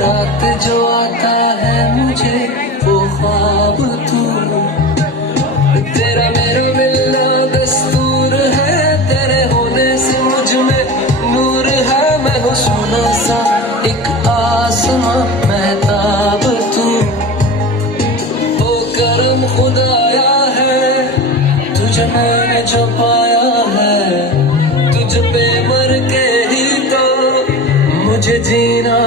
रात जो आता है मुझे वो ख्वाब तू, तेरा मेरा मिलना दस्तूर है, तेरे होने से मुझ में नूर है, मैं हूँ सोना सा एक आसमां महताब तू, ओ करम खुदाया है तुझे मैंने जो पाया है, तुझ पे मर के ही तो मुझे जीना